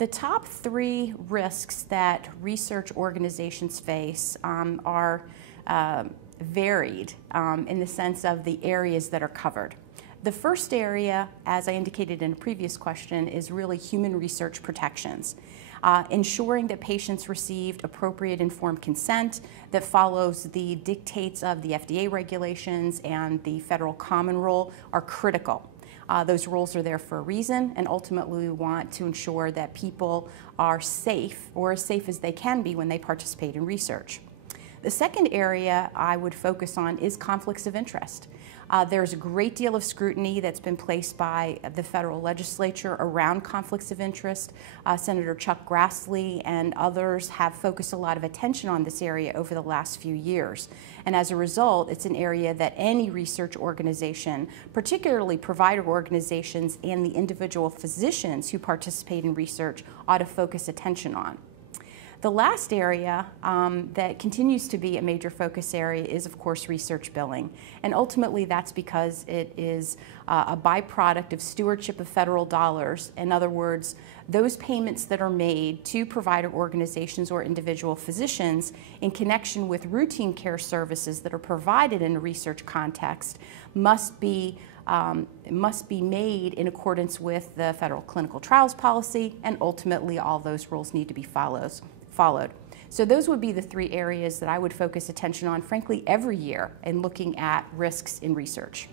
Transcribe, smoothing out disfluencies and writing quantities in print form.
The top three risks that research organizations face are varied in the sense of the areas that are covered. The first area, as I indicated in a previous question, is really human research protections. Ensuring that patients received appropriate informed consent that follows the dictates of the FDA regulations and the federal common rule are critical. Those rules are there for a reason, and ultimately we want to ensure that people are safe, or as safe as they can be when they participate in research. The second area I would focus on is conflicts of interest. There's a great deal of scrutiny that's been placed by the federal legislature around conflicts of interest. Senator Chuck Grassley and others have focused a lot of attention on this area over the last few years. And as a result, it's an area that any research organization, particularly provider organizations and the individual physicians who participate in research, ought to focus attention on. The last area that continues to be a major focus area is, of course, research billing. And ultimately, that's because it is a byproduct of stewardship of federal dollars. In other words, those payments that are made to provider organizations or individual physicians in connection with routine care services that are provided in a research context must be made in accordance with the federal clinical trials policy, and ultimately all those rules need to be followed. So those would be the three areas that I would focus attention on, frankly, every year in looking at risks in research.